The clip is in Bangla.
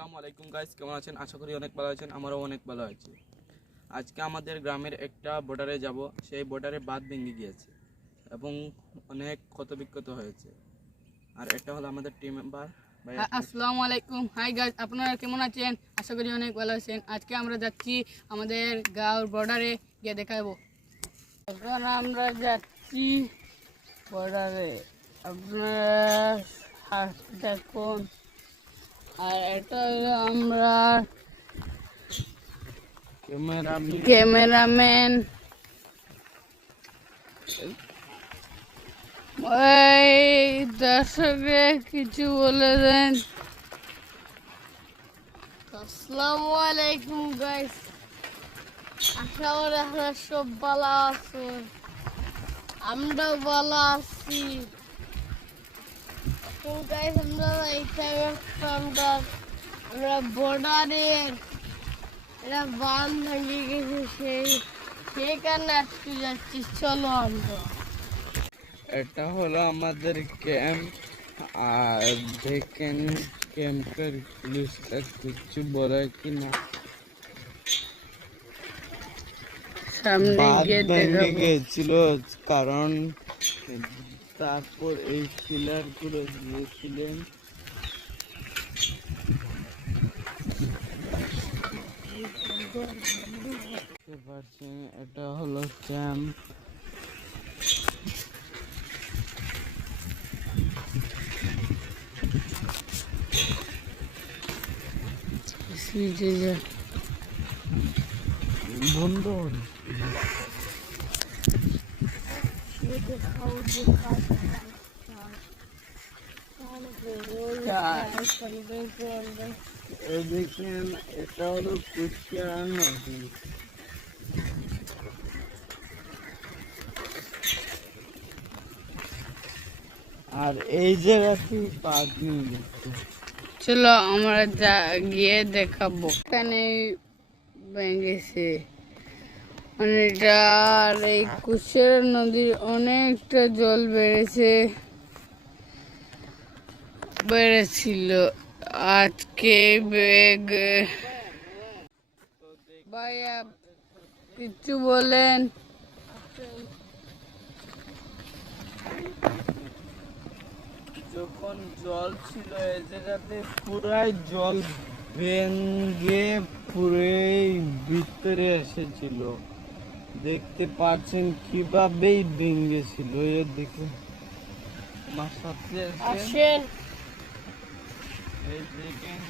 আসসালামু আলাইকুম গাইস, কেমন আছেন? আশা করি অনেক ভালো আছেন। আমরাও অনেক ভালো আছি। আজকে আমাদের গ্রামের একটা বর্ডারে যাব। সেই বর্ডারে বাঁধ ভেঙে গিয়েছে এবং অনেক ক্ষতবিক্ষত হয়েছে। আর এটা হলো আমাদের টিম মেম্বার ভাই। আসসালামু আলাইকুম। হাই গাইস, আপনারা কেমন আছেন? আশা করি অনেক ভালো আছেন। আজকে আমরা যাচ্ছি আমাদের গাঁর বর্ডারে গিয়ে দেখাবো। এখন আমরা যাচ্ছি বর্ডারে, আপনারা দেখুন। আর এটা হলো আমরা ক্যামেরাম্যান। ওই দর্শকরা কিছু বলে দেন। আসসালামু আলাইকুম গাইস, আশা করি আপনারা সব ভালো আছেন। আমরাও ভালো আছি। তো গাইস আমরা আমরা বর্ডারের এটা বাঁধ ভেঙে গেছে, সেই কারণে আজকে যাচ্ছি। চলো আমরা। এটা হলো আমাদের ক্যাম্প। আর দেখেন ক্যাম্পের পুলিশটা কিছু বলে কিনা। সামনে গিয়ে দেখাবো। গেছিল কারণ তারপর এই পিলার গুলো দিয়েছিলেন। দেখতে পাচ্ছেন এটা হলো ক্যাম্প। বন্ধ দেখেন এটা হলো কুষ্টিয়া নদী। আর এই জায়গাতে পার্কিং দেখতে। চলো আমরা গিয়ে দেখাবো। এখানে ভেঙেছে অনেকটা। আর এই কুশের নদীর অনেকটা জল বেড়েছিল আজকে। ভাইয়া কিছু বলেন। যখন জল ছিল এই জায়গাতে পুরাই জল ভেঙে পুরোই ভিতরে এসেছিল। দেখতে পাচ্ছেন কিভাবেই ভেঙেছিল। এর দিকে আমার সাথে আসেন। এই দেখেন